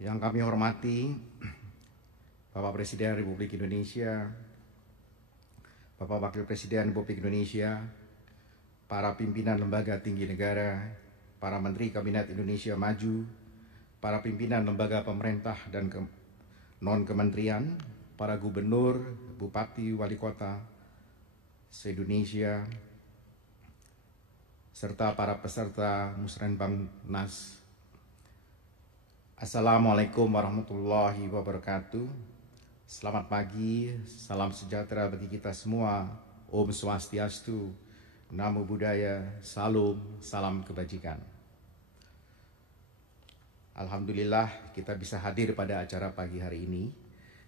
Yang kami hormati Bapak Presiden Republik Indonesia, Bapak Wakil Presiden Republik Indonesia, para pimpinan lembaga tinggi negara, para Menteri Kabinet Indonesia Maju, para pimpinan lembaga pemerintah dan non-kementerian, para gubernur, bupati, wali kota se-Indonesia, serta para peserta Musrenbang Nas. Assalamualaikum warahmatullahi wabarakatuh. Selamat pagi, salam sejahtera bagi kita semua. Om Swastiastu, Namo Buddhaya, salam kebajikan. Alhamdulillah kita bisa hadir pada acara pagi hari ini.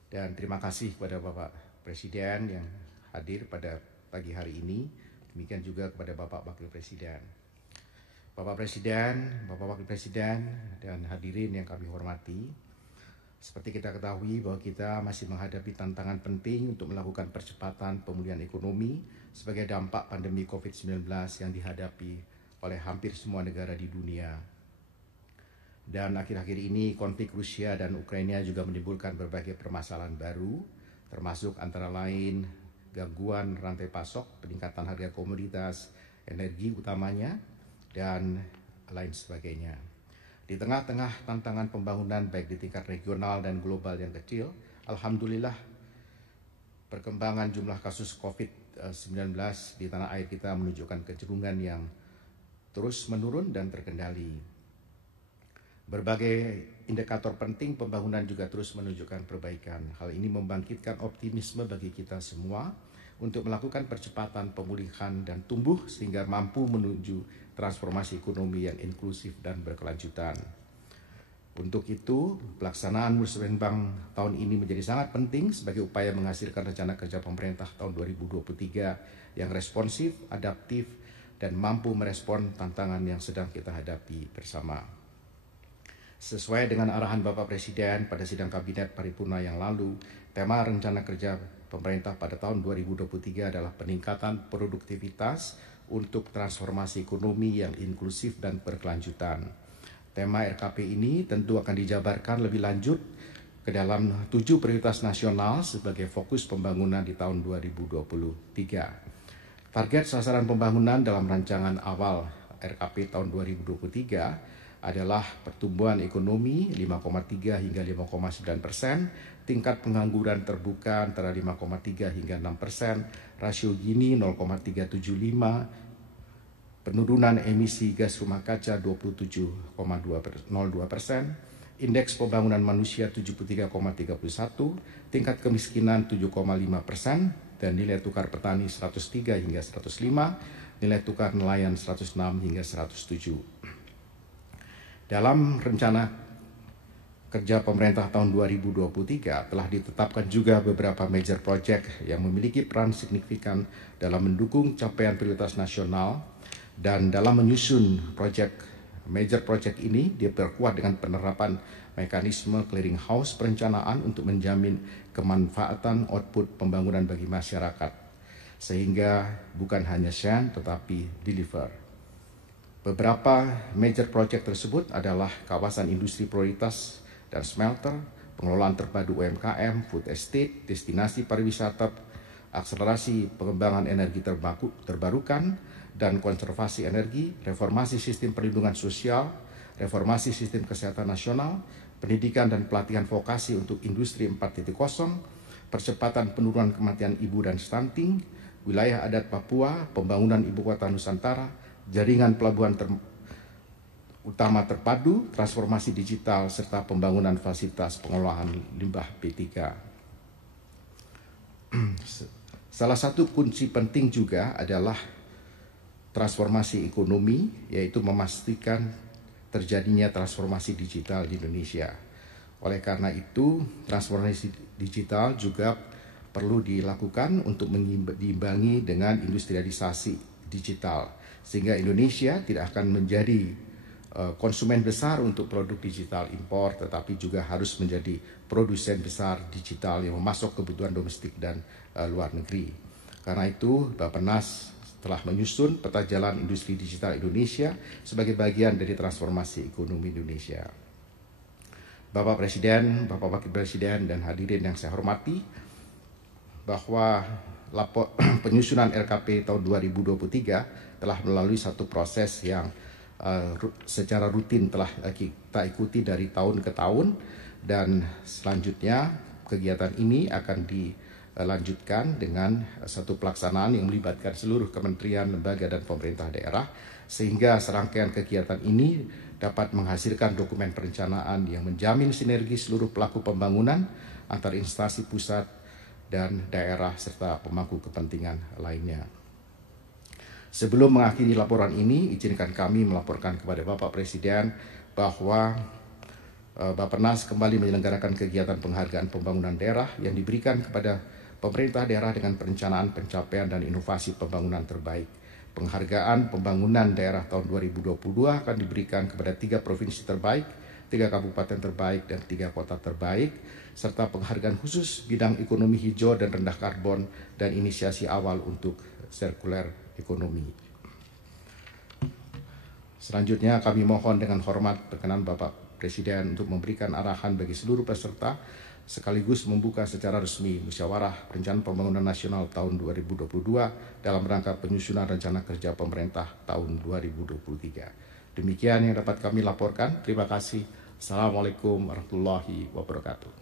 Dan terima kasih kepada Bapak Presiden yang hadir pada pagi hari ini. Demikian juga kepada Bapak Wakil Presiden. Bapak Presiden, Bapak Wakil Presiden, dan hadirin yang kami hormati. Seperti kita ketahui bahwa kita masih menghadapi tantangan penting untuk melakukan percepatan pemulihan ekonomi sebagai dampak pandemi COVID-19 yang dihadapi oleh hampir semua negara di dunia. Dan akhir-akhir ini konflik Rusia dan Ukraina juga menimbulkan berbagai permasalahan baru, termasuk antara lain gangguan rantai pasok, peningkatan harga komoditas, energi utamanya, dan lain sebagainya. Di tengah-tengah tantangan pembangunan baik di tingkat regional dan global yang kecil, alhamdulillah perkembangan jumlah kasus COVID-19 di tanah air kita menunjukkan kecenderungan yang terus menurun dan terkendali. Berbagai indikator penting pembangunan juga terus menunjukkan perbaikan. Hal ini membangkitkan optimisme bagi kita semua untuk melakukan percepatan pemulihan dan tumbuh sehingga mampu menuju transformasi ekonomi yang inklusif dan berkelanjutan. Untuk itu, pelaksanaan Musrenbang tahun ini menjadi sangat penting sebagai upaya menghasilkan rencana kerja pemerintah tahun 2023 yang responsif, adaptif, dan mampu merespon tantangan yang sedang kita hadapi bersama. Sesuai dengan arahan Bapak Presiden pada sidang Kabinet Paripurna yang lalu, tema rencana kerja pemerintah pada tahun 2023 adalah peningkatan produktivitas untuk transformasi ekonomi yang inklusif dan berkelanjutan. Tema RKP ini tentu akan dijabarkan lebih lanjut ke dalam 7 prioritas nasional sebagai fokus pembangunan di tahun 2023. Target sasaran pembangunan dalam rancangan awal RKP tahun 2023 adalah pertumbuhan ekonomi 5,3 hingga 5,9%, tingkat pengangguran terbuka antara 5,3 hingga 6%, rasio Gini 0,375, penurunan emisi gas rumah kaca 27,02%, indeks pembangunan manusia 73,31, tingkat kemiskinan 7,5%, dan nilai tukar petani 103 hingga 105, nilai tukar nelayan 106 hingga 107. Dalam rencana kerja pemerintah tahun 2023 telah ditetapkan juga beberapa major project yang memiliki peran signifikan dalam mendukung capaian prioritas nasional, dan dalam menyusun major project ini diperkuat dengan penerapan mekanisme clearing house perencanaan untuk menjamin kemanfaatan output pembangunan bagi masyarakat, sehingga bukan hanya share tetapi deliver. Beberapa major project tersebut adalah kawasan industri prioritas dan smelter, pengelolaan terpadu UMKM, food estate, destinasi pariwisata, akselerasi pengembangan energi terbarukan dan konservasi energi, reformasi sistem perlindungan sosial, reformasi sistem kesehatan nasional, pendidikan dan pelatihan vokasi untuk industri 4.0, percepatan penurunan kematian ibu dan stunting, wilayah adat Papua, pembangunan ibu kota Nusantara, jaringan pelabuhan utama terpadu, transformasi digital, serta pembangunan fasilitas pengolahan limbah B3. Salah satu kunci penting juga adalah transformasi ekonomi, yaitu memastikan terjadinya transformasi digital di Indonesia. Oleh karena itu, transformasi digital juga perlu dilakukan untuk diimbangi dengan industrialisasi digital, sehingga Indonesia tidak akan menjadi konsumen besar untuk produk digital impor, tetapi juga harus menjadi produsen besar digital yang memasok kebutuhan domestik dan luar negeri. Karena itu, Bappenas telah menyusun peta jalan industri digital Indonesia sebagai bagian dari transformasi ekonomi Indonesia. Bapak Presiden, Bapak Wakil Presiden, dan hadirin yang saya hormati, bahwa penyusunan RKP tahun 2023 telah melalui satu proses yang secara rutin telah kita ikuti dari tahun ke tahun, dan selanjutnya kegiatan ini akan dilanjutkan dengan satu pelaksanaan yang melibatkan seluruh kementerian, lembaga, dan pemerintah daerah, sehingga serangkaian kegiatan ini dapat menghasilkan dokumen perencanaan yang menjamin sinergi seluruh pelaku pembangunan antar instansi pusat dan daerah serta pemangku kepentingan lainnya. Sebelum mengakhiri laporan ini, izinkan kami melaporkan kepada Bapak Presiden bahwa Bappenas kembali menyelenggarakan kegiatan penghargaan pembangunan daerah yang diberikan kepada pemerintah daerah dengan perencanaan, pencapaian, dan inovasi pembangunan terbaik. Penghargaan pembangunan daerah tahun 2022 akan diberikan kepada 3 provinsi terbaik, 3 kabupaten terbaik, dan 3 kota terbaik, serta penghargaan khusus bidang ekonomi hijau dan rendah karbon dan inisiasi awal untuk sirkuler ekonomi. Selanjutnya kami mohon dengan hormat berkenan Bapak Presiden untuk memberikan arahan bagi seluruh peserta sekaligus membuka secara resmi Musyawarah Perencanaan Pembangunan Nasional tahun 2022 dalam rangka penyusunan rencana kerja pemerintah tahun 2023. Demikian yang dapat kami laporkan. Terima kasih. Assalamualaikum warahmatullahi wabarakatuh.